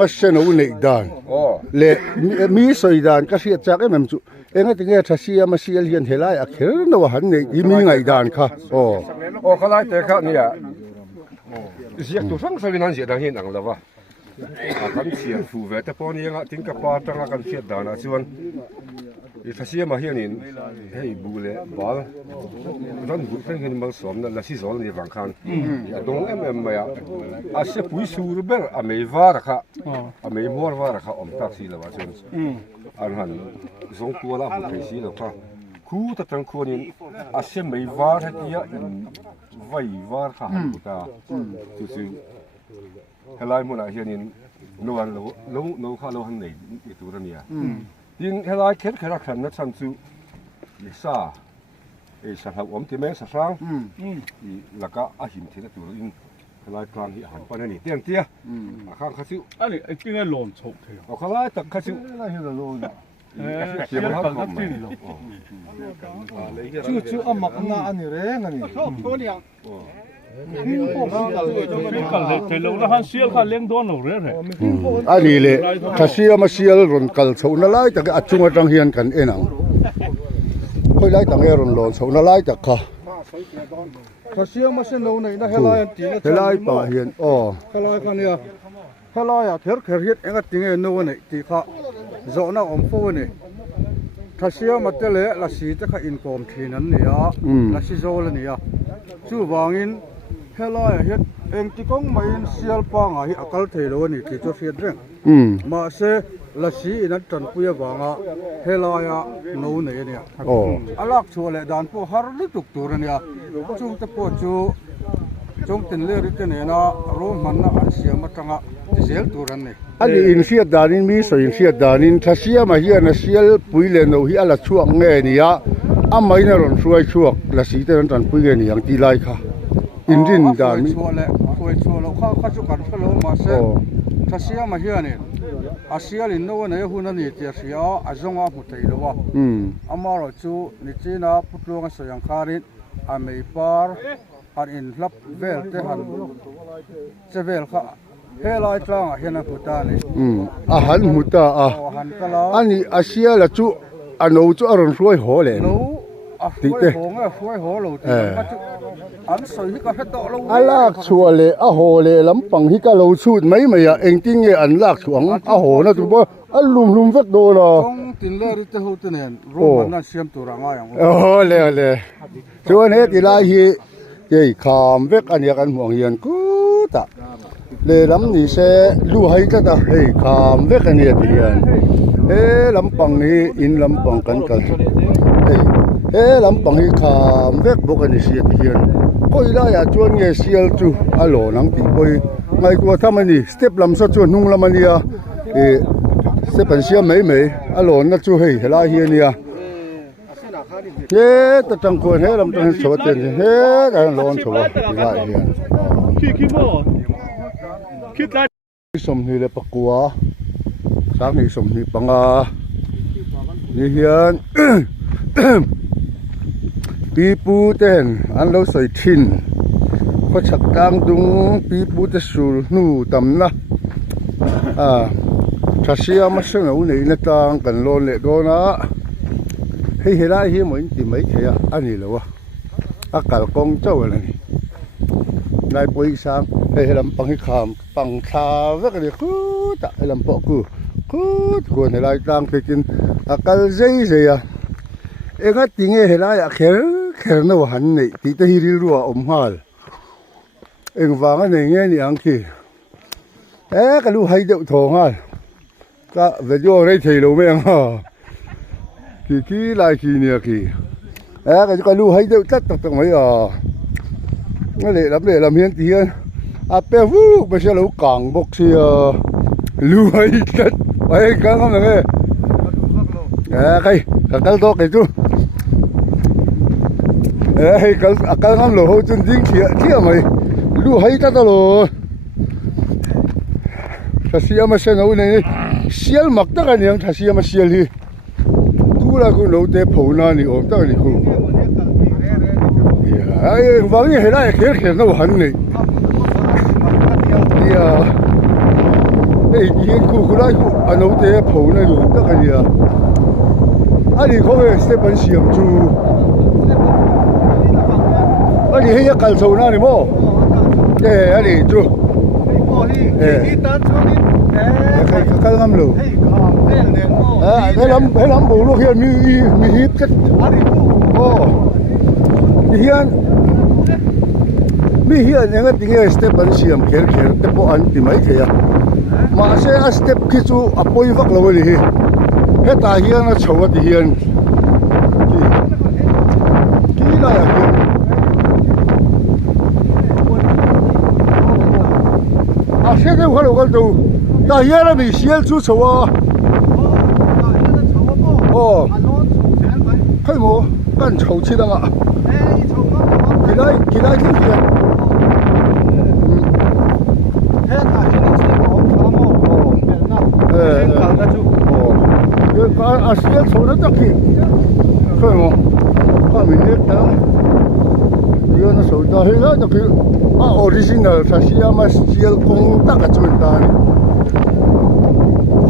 มาเสนอในด้านเละมีสอยด้านก็เสียจากไอ้แม่จุเองที่เงี้ยถ้าเสียมาเสียเลียนเฮลัยอ่ะเขียนว่าหันนี่มีไงด้านค่ะโอ้เขาไล่แต่เขาเนี่ยเสียตัวฟังสวินันเสียดังเห็นหนังแล้ววะกันเสียฟูเวแต่พอนี้ก็ถึงกับปาตั้งกันเสียด้านนะส่วนถ้าเสียมาเฮียนี่ให้บูเล่บอลตอนบุกเป็นเงินบางสมนั่นละสิสอนในฝั่งข้างตรงมาอาเสียปุ๋ยสูรเบลอเมย์วาระค่ะอเมย์มัววาระค่ะตักสีแล้วว่าส่วนอันหันสองตัวละบุกสีแล้วค่ะคู่ตะตังคนนี้อาเซียนไม่วาระที่ไว้วาระค่ะบุตรจู่ๆเฮลัยมุนอาเฮียนี่โน่นโน่ข้าโลหันนี่อีตัวนี้ยิงเฮลัยเข็ดรักขันนัดสันสุลิซ่าสังหารที่แม่สังแล้วก็อาหิมที่นั่นตัวยิงเฮลัยกลางที่หันไปนี่เตี้ยข้างข้าศึอันนี้ไอ้ที่นั่นหล่นฉกเถอะเขาไล่ตักข้าศึไล่เฮลัยโลนเสียบเขาก็ตีหรอกชื่ออามักนาอันนี้แรงอันนี้โทษเนี่ยนี่กันเลยเทลแล้วหันเสียเขาเลี้ยงโดนหนูเลยอันนี้เลยถ้าเสียมาเสียรุนกัลชาวนาไล่แต่ก็อัดจุงจังเฮียนกันเองนังค่อยไล่ตั้งรุนหลอนชาวนาไล่แต่ก็ถ้าเสียมาเส้นเราเนี่ยนะเฮลัยตีเฮลัยป่าเฮียนเฮลัยคันเนี่ยเฮลัยเขียนเองก็ตีเงินโน่นเนี่ยตีข้าโจน่าอมฟูนี่ถ้าเสียมาเตะละสีจะข้าอินคอมทีนั้นเนี่ยละสีโจละเนี่ยจู่วางินเฮลัยเฮ็ดเองที่กงไม่เสียลปังอ่ะอักลเทโลนี่ที่จะเสียเรื่องมาเสละสีนั้นจันปุยวางอ่ะเฮลัยโน่นเนี่ยอลักชัวเลยด่านพวกฮาร์ดตุกตัวเนี่ยจุงตะพวกจูจงตินเลือดกันเนี่ยนะรู้มันนะอันเสียมาตั้งอ่ะเสียตัวนั้นเนี่ยอันนี้อินเสียดานินมีส่วนอินเสียดานินถ้าเสียมาเฮียนะเสียปุยเลนเอาเฮียละช่วงเงี้ยนี่อ่ะไม่น่ารอนช่วยช่วงละสีแต่นั้นจันปุยเงี้ยนี่ยังตีไล่ค่ะอินรินดานิช่วยเลยช่วยเราเข้าจุกันช่วยเรามาเสถ้าเสียมาเฮียเนี่ยอาเสียลินโน่นเนี่ยหุ่นนี่เตียเสียอาจงอาหุตยแล้ววะมาเราจูนิจินาพุทธลงสยังคารินอเมย์ปาร์อันอินลับเวลเตหันเจเวลค่ะเฮลัยกลางเห็นพุทธานี่อาหารมุตาอันนี้อาเซียละจูอันนู้จูอารมณ์ช่วยหัวเลยติดเตะช่วยหัวเราอันสวยที่ก็ให้โตเราอันลากชัวเลยอ่ะโหเลยลำปังที่ก็เราชูดไม่อ่ะเองจริงไงอันลากช่วงอ่ะโหนะทุกคนอันลุมฟักโดนอ่ะตินเล่ที่จะหูตัวเนี่ยรู้มันน่าเชื่อมตัวร่างอย่างเลยส่วนนี้ที่ลายฮีเกี่ยขามเวกอันนี้กันห่วงเฮียนกูตะเลยลำนี้เสลู่ให้ก็ตะให้ขามเวกอันนี้เฮียนลำปังนี้อินลำปังกันลำปังให้ขามเวกบุกันนี้เสียเฮียนก็อีล่าอย่าจวนเงี้ยเสียจูฮัลโหลนังตีไปไงตัวทำมันนี่สเต็ปลำสักจวนนุ่งลำมันเนี่ยสเต็ปเป็นเสียไม่ฮัลโหลนั่นจูให้เฮล่าเฮียเนี่ยแต่จังคนเฮลำจังสวัสดิ์กันร้อนสวัสดิ์ที่ไรเฮียคิดบ่คิดได้สมนี่เลยปะกัวสักนี่สมนี่ปังนี่เฮียนปีปูเต้นอันเราใส่ทิ้นก็ชักตังดุงปีปูจะสูรนู่ตำนะถ้าเสียมาเสนอในนักตังกันร้อนเล็กนะให้เห็นได้ที่เหมือนที่ไม่ใช่อันนี้เลยวะอากาศกองเจ้าอะไรนี่นายปุยสามให้ลำปังให้ขามปังชาเวกเลยกูตะให้ลำปอกกูควรให้ได้ตังไปกินอากาศใจเสียเอ็งก็ติงให้ได้แค่นั้นว่าหันนี่ที่จะฮิริรัวฮาลเอ็งฟังอันนี้นี่อังคีก็รู้ให้เจ้าทองฮาลก็เวทโยได้เทโลไม่ยังขี้ลายขี้เนี่ยขี้ก็รู้ให้เจ้าตัดไม่นั่นแหละรับเลยลำเฮียนที่เปวูไม่ใช่เรากางบกเสียรู้ให้ตัดไปกางอะไรใครกันตัวกันจูให้กันงามเลยจนจริงเที่ยไหมรู้ให้ตัดตลอดถ้าเสียมาเส้นเอาเนี่ยเสียมักตะกันยังถ้าเสียมาเสียเลยกูละกูโน้ตเตพูนานี่อมตะกันกูบางอย่างเห็นได้เขียนเราหันนี่ Ê, hiện khu khu lại khu, anh ông tế phổ này luôn, tất cả gì à? Anh đi có về step bắn xiêm chú. Anh đi hay nhắc cẩn sâu na đi mò. Ê, anh đi chú. Ê, cái lắm luôn. Cái lắm bù lúc hiện mi hít chất. Ồ, hiện mi hiện những cái tiếng step bắn xiêm khéo step bộ anh tìm mấy cái à? Mà sẽ step khi chú apoi vắc lâu đi. Hết ta hiện nó chầu thì hiện. Kỹ là hiện. À sẽ thêm cái cái đâu. Ta hiện là bị xuyên chú chầu à. Ồ. Cái mồ干chầu chi đó à. Kỳ lại cái gì? À xuyên chầu nó chắc kì. Cái mồ. Cái mình biết đó. Yêu nó chầu ta hết đó chắc kì. À original sa siya mas xuyên kung ta cái chuyện ta này.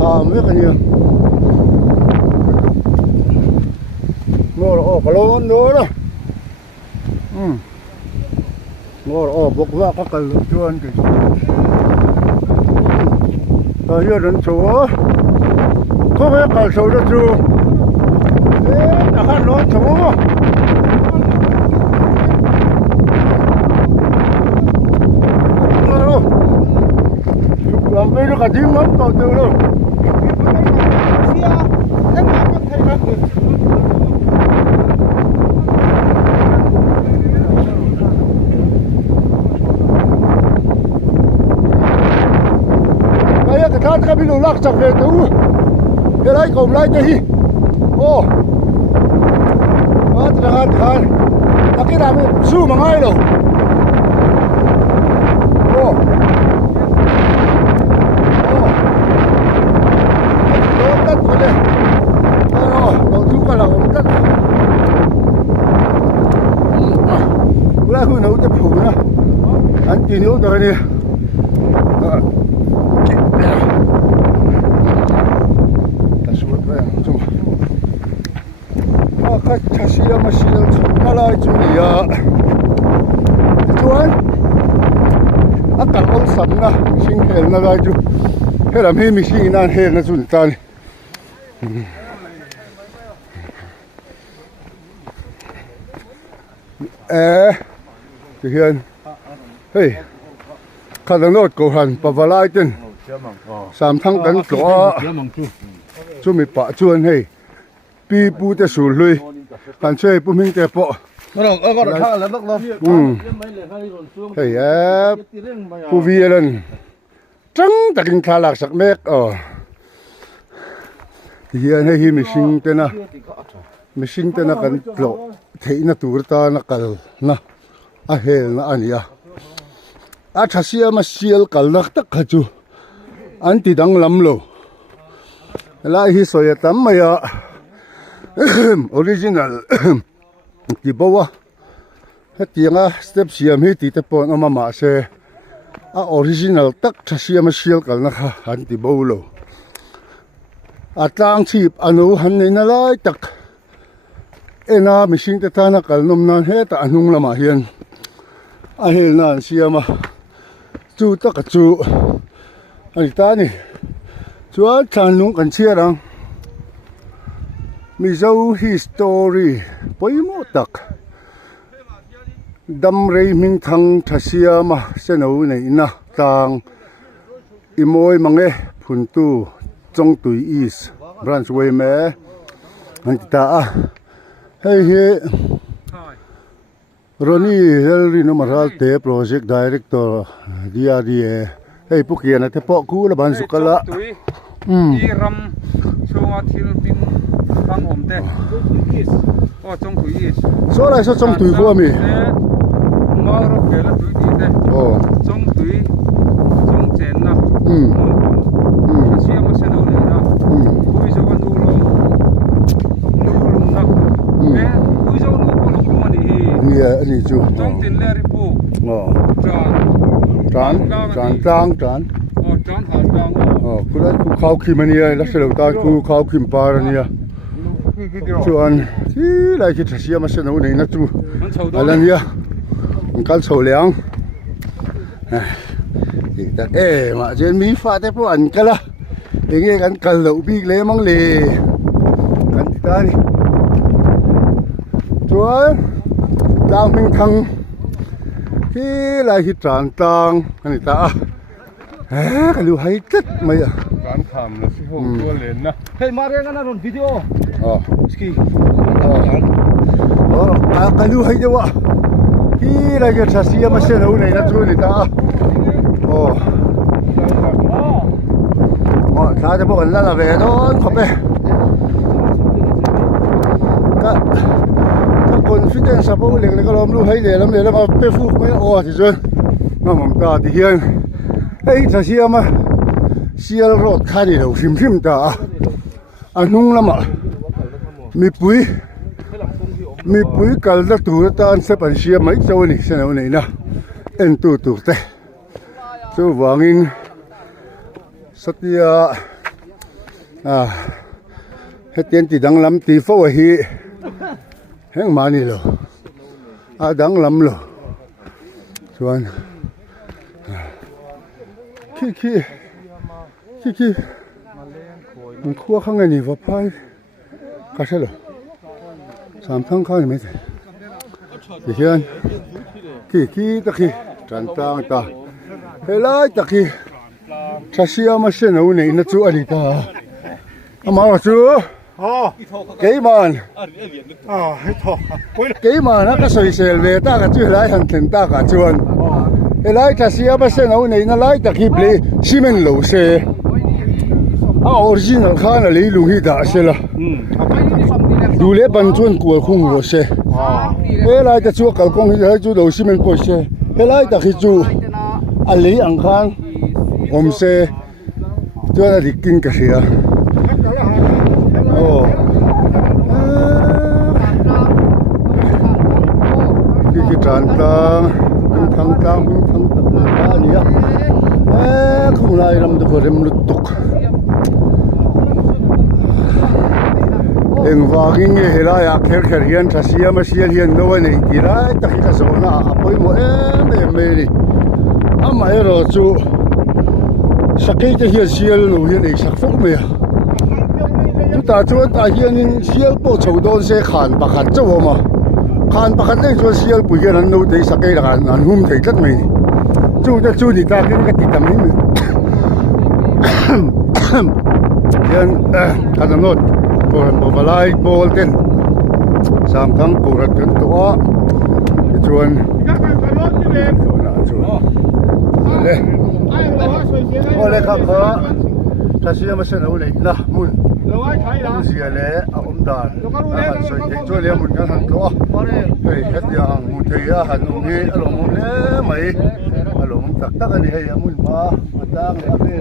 À mấy cái gì? Ngồi cái lon đó. Ngồi bốc ra các cái chuồn kì. Ở here đến chỗ. Có mấy cái số đó chú. Ê, đã khăn lon chỗ. Làm mấy cái tiếng lắm tao từ đâu. Cái cái bilo lắc chặt về tú, cái này còn lại cái gì? Ô, thằng, cái nào mới su mà ngay đâu? Ô, đất rồi đây, đầu chú cái nào đất, lại hư nấu tập phủ nữa, anh chỉ nấu tới đi. Cái chassis mà xí nó lại chú đi à, chú anh, cả ông sắm na, xin hẹn nó lại chú, cái làm gì mình xin anh hẹn nó chuẩn tan. Thì hiện, hey, khả năng nốt cầu hành, bà vào lại tên, 3 tháng cắn cửa, chú mình bạ chuồn hey. Pi pu te sul lui kan chơi pu minh te po có được thang là đất đâu. Hey pu vi lên trắng ta kinh kha lạc sắc mek hiện hay hi machine te na kan lo thei na tur ta na kal na a hel na ania a thasia ma sial kal nak tak khachu an ti dang lam lo lai hi soya tam maya original ki bawa hetianga step siam hi ti te pon ama ma se a original tak thasiam sial kalna kha han ti bolo atlang chip anu han nei na lai tak ena machine te ta na kal nom nan he ta anung lama hian a hel nan siama chu tak chu ani ta ni chuan than lung kan chiarang Mizo history poimo tak dam rei ming thang thasia ma seno nei na tang imoi mange phuntu chongtui east branch way me antita a hey he Roni Helri no maral te project director DRDA hey pukiana te po ku la ban sukala ram chunga thil pin bang om te chong tui is so lai so chong tui ko mi ma ro ke la tui ti te chong tui chong chen na sia ma se no le na pui so nu lo na me pui so nu ko lo ko ni ni ani chu chong tin le ri pu tran tran tran tran hal dang กูได้กูเข้าคิมันเนี่ยลักษณะตากูเข้าคิมปาระเนี่ยส่วนที่ไรคิดเสียมาเสนอในนักจูอะไรเนี่ยมันการโซเลียงแต่มาเจนมีฟ้าแต่พวกอันกันละเองกันกันเหลวบีกเลยมั้งเลยกันที่ตานี่ส่วนตามเป็นทางที่ไรคิดจานต่างกันที่ตากันดูให้จัดไหมอ่ะการทำนะสิโหตัวเล่นนะ Hey, Maria nga na ron video. อ๋อ Ski. กันดูให้เดี๋ยวที่ไรคิดจะเสียมาเสนอในนักจูนี่ตาโอ้ถ้าจะบอกกันแล้วละเว้ยโดนขบไปก็คนฟิตเนสสับปะรดเล็กๆก็ล้อมรู้ให้เดี๋ยวแล้วมาเปฟูไม่โอ้ที่สุดน้องผมตาที่เฮียนเฮ้ยถ้าเสียมาเสียรถคันนี้เราชิมตาอันนุ่งละมั้งมีปุ๋ยกันแล้วตัวตาอันเสพอันเสียไม่เจ้านี่เสนอไหนนะเอ็นตัวเตะสู้วางินสัตยาให้เตียนตีดังลำตีฟ้าหีแห้งมานี่เหรอดังลำเหรอส่วนขี้มันคั่วข้างในนี่ว่าพายก็ใช่เหรอสามทั้งข้างไม่ใช่ที่เห็นขี้ตะขี้จันตางตาเฮ้ยเลยตะขี้ถ้าเสียมาเสนอในนัดจูอันนี้ตาอามาจูเกี่ยมันให้ทอเกี่ยมันนะก็สวยเซลเวต้าก็จูไล่หันถึงตาก็จวนเฮ้ยเลยถ้าเสียมาเสนอในนั่นไล่ตะขี้เปลี่ยซีเมนต์โลเซ่ออริจินัลข้าน่ะเลยลุงฮิตาเสละดูเล็บบรรจุนกวลคุ้งโลเซ่เฮ้ยเลยจะจูกัลกงให้จูโลซีเมนต์โปเซ่เฮ้ยเลยตะขี้จูอันนี้อังคารผมเซ่ตัวนั้นดิกินกันเสียโอ้ที่จานตางทางตางเนี่ยคงไล่ลำตะโกเร็มลุตุกเอ็งว่ากินเฮล่าอยากเฮียนทัศยามาเสียเฮียนโน่นนี่กีฬาตะกี้ก็สอนนะอาปุยโมไม่นี่อามาเอรอจูสักกี่จะเฮียนเสียลนู่นเฮียนอีกสักฟุกไหมจุดตาจวนตาเฮียนเสียลโปชาวโดนเสขานปะขัดเจ้ามาขานปะขัดได้จวนเสียลปุยเฮียนนั่นนู่นได้สักกี่ละกันอันหุ่มได้จัดไหมจูนี่ตาเฮียนก็ติดตามนี่เฮียนขนาดนู้นโบราณไล่โบลเต้นสามครั้งกูรัดกันตัวชวนเลยโอ้เลยครับถ้าเสียมาเสนอเลยนะมุนเสียเลยอาดานอาหารสวยเจ้าเลี้ยงมุนกันหันตัวเฮ้ยเฮ็ดอย่างมุนเทียหันมุนนี้อารมณ์มุนเลยไหมอารมณ์ตักกันนี่ให้มุนมาตั้งเลย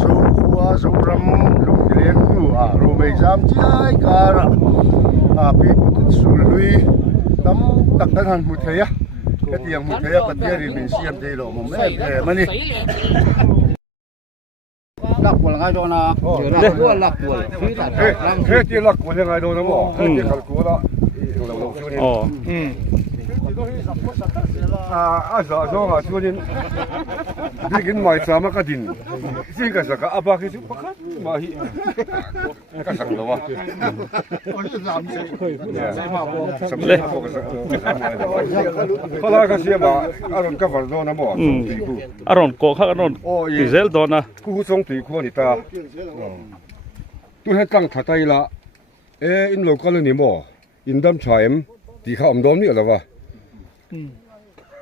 สู้ขัวสู้รำลุงเลี้ยงอยู่รู้ไม่จำที่ไอ้การพี่พุทธสุลุยตั้มตักกันหันมุนเทียเฮ็ดอย่างมุนเทียปฏิริมินเสียมเทโลมุนแม่มันนี่ลักวัวไงโดนะลักวัวเฮ้ยที่ลักวัวยังไงโดนะบ่เฮ้ยที่ขัดกัวละอ๋อช่วงช่วงนี้ดิกินไม่สามารถกินสิ่งก็สักอาบะกินปักมาฮีก็สั่งแล้ววะเลยพอแล้วก็เสียมาอารมณ์ก็ฝันโดนะบ่อารมณ์โกข้าอารมณ์ดิเซลโดนะกูส่งตีคู่นี่ตาตัวให้ตั้งถัดใจละอินโลก็เลยนี่บ่อินดำชายมตีข้าวอมดอมนี่อะไรวะ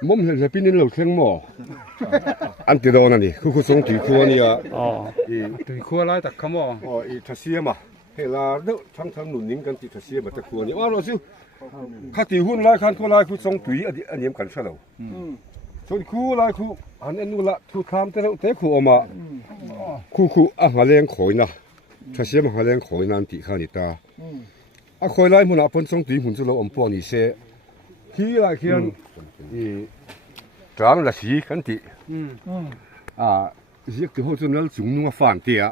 มุมเห็นจะปีนี้เราเข่งหม้ออันที่โดนนั่นนี่คือส่งตีคู่นี่อ่ะตีคู่อะไรแต่คำว่าอีทัศเซียมาเฮลาเด้อทั้งหนุนนิ่งกันตีทัศเซียมาตะคู่นี่ว่าเราสิข้าตีหุ้นไล่คันคู่ไล่คู่ส่งตีอันนี้กันเสลาส่วนคู่ไล่คู่อันนี้นู่นละคู่ทำแต่คู่ออกมาคู่หาเลี้ยงข่อยนะทัศเซียมาหาเลี้ยงข่อยนั่นตีข้านี่ตาข่อยไล่มันอ่ะพ้นส่งตีหุ่นสุดเราอมปอนี่เสที่ไล่เขียนจางละสีกันตี เรียกตัวจนนั้นสูงนัวฝันเตีย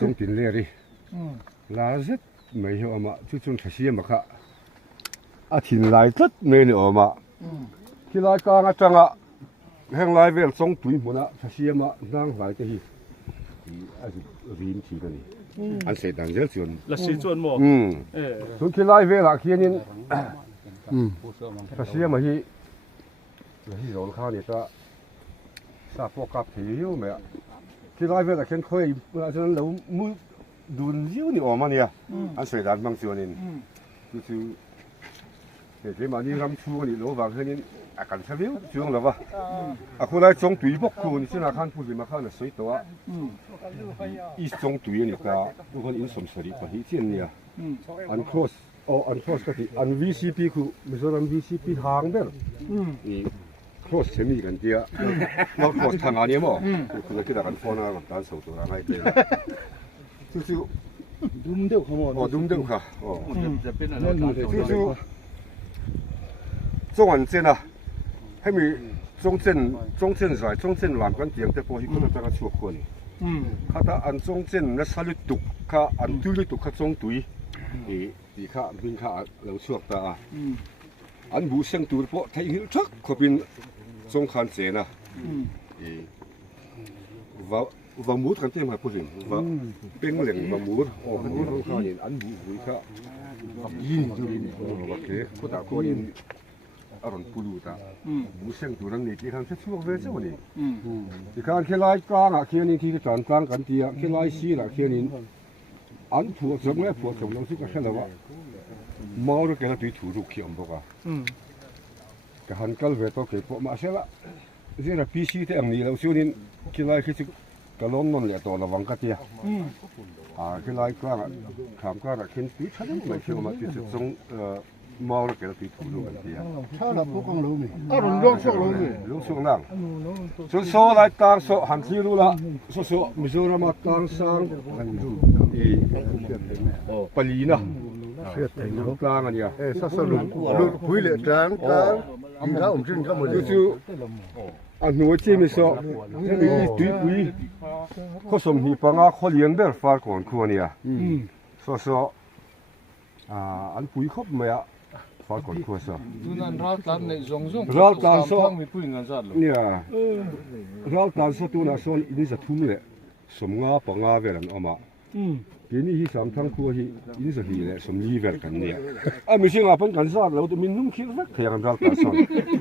จงตินเลยดิลาเซ็ตไม่เหรอมาชุดจนขยี้มาค่ะอาทิตย์ไล่ตัดไม่เนี่ยออกมาที่ไล่กลางจังอ่ะแห่งไล่เวลส่งตุยหมดนะขยี้มานั่งไล่ที่อาทิตย์วินทีกันนี่อันเสร็จดังเยอะส่วน ละสิจวนหมด ส่วนที่ไล่เวลาเขียนนี่ขยี้มาที่โดนข้าวเนี่ยก็ทราบพวกกับผิวไหมที่ไล่เวลาเขียนค่อยฉะนั้นเรามือดูนยิ้วนี่ออกมาเนี่ยอันเสร็จดังบางส่วนนี่คือเดี๋ยวมานี่รำชูนี่รู้บางทีนี่อาการเสียวช่วงแล้ววะคน来种对不苦你现在看不是嘛看的水多一种对你个如果因什么事的不一定呢อัน cross อัน cross ก็ที่อัน VCP คือไม่ใช่อัน VCP ทางเด้อนี่ cross 前面กันเดียเรา cross ทางอันนี้มั้งคือคิดกันฟ้อนอ่ะ单手做อะไร对就是ดุมเดียวเขาหมดดุมเดียวค่ะจะเป็นอะไร就是中文线啊ให้มี中正在中正南关点的波去可能大家出过呢他的按中正那沙律读他按对律读他中对ดีข้าบินข้าเราชวกตาอันบูเสียงตูดเพราะไทยหิลชักเขาเป็นทรงขันเสนะว่ามูดกันเต็มมาพูดถึงว่าเป็นเหลี่ยงว่ามูดโอ้มันมูดของเขาเนี่ยอันบูบุยข้ายินจุลินโอเคผู้ตาคนยินอารมณ์ปูดูตาบูเสียงตูดังนี้ที่ทำเชื่อช่วงเวชวันนี้ที่การเขียนลายกลางอ่ะเขียนนี่ที่จานกลางกันเตียเขียนลายสีละเขียนนี่อันผัวสมแล้วผัวสมเราสิก็แค่ละว่าเมาแล้วแกละตุยถูรุกเขียมบอกว่าก็หันกัลเวทโอเคพอมาเสร็จละเรื่องพีซีที่อันนี้เราช่วงนี้คิดไรคิดจะกระล้มนนเหลือตัวระวังกันเตียคิดไรกลางขามกลางเขียนตุยฉันไม่เชื่อมาที่จะส่งเมาแล้วแกละตุยถูรุกกันเตียถ้าเราพวกของเรานี่รุ่นช่วงล่างส่วนโซ่ไรต่างโซ่หันซีรู้ละโซ่มิโซรามาต่างสร้างปลีนะเสียแต่ง กลางอันเนี้ยสัสลุลุคุยเลยจางกลางกินข้าวอมจิ้นข้าวหมดเลยจู่อันนู้นที่มิโซที่ตุยปุยเขาสมหีปังอ่ะเขาเลี้ยงเบลฟาร์ก่อนควรเนี่ยโซ่อันปุยครบไหมอ่ะฟาร์ก่อนควรซะนั่นเราตัดในจงเราตัดโซ่มีปุยเงินจัดเลยเนี่ยเราตัดโซ่ตัวนั้นโซ่นี่จะทุ่มเลยสมงาปังอ่ะเวลันออกมาทีนี้ที่สามทั้งคู่ที่อินสหีเลยสมยีเวลกันเนี่ยไม่ใช่ว่าเป็นกันซะเราต้องมีนุ่มคิดว่าเทียงเราตัดโซ่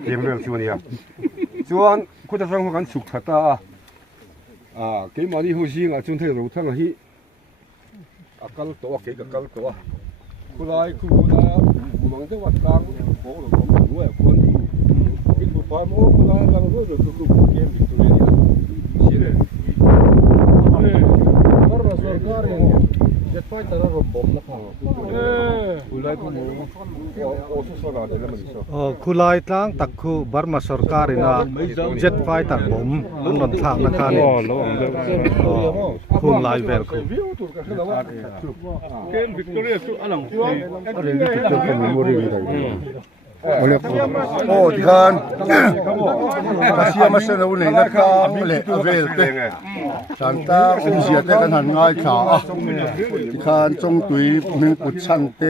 เทียงเวลชวนเนี่ยส่วนคุณจะฟังกันสุขตาเกี่ยมาที่หัวชิงจนที่เราทั้งที่กัลตัวเกี่ยกับกัลตัวคุณไอ้คุณนะมองที่วัดกลางโอ้เราต้องรู้ไอ้คนกินบุฟเฟ่ต์โอ้คุณไอ้เรารู้เราคือเกมวิกตอเรียใช่เลยคุณลายตั้งตักคูบาร์มาสร์การินาเจ็ตไฟตักบ่มลุนนทางนะครับนี่คุณลายเวลคูเกมวิกตอเรียสุดอันนั้นอะไรนี่จะเป็นเมมโมรี่อะไรโอ้ที่กันถ้าเสียมาเสนอเนี่ยนะครับเลยเวลเตงฉันตั้งเสียแต่กันหันง่ายขาที่กันจงตุยมิงปุดชันเต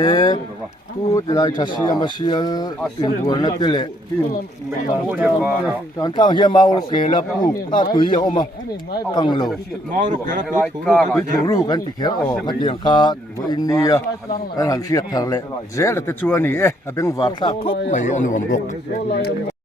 กูได้ถ้าเสียมาเสียอินบัวนั่นเลยที่ฉันตั้งเฮียมาโอเคแล้วปุ๊บตุยเอามากังโลตุยถูรู้กันที่แค่อ๋อขัดยังขาดว่าอินเดียกันหันเสียทางเลยเจ๊แล้วแต่ชัวนี่เป็นวาร์ซ่าครบไม่อนุมบอก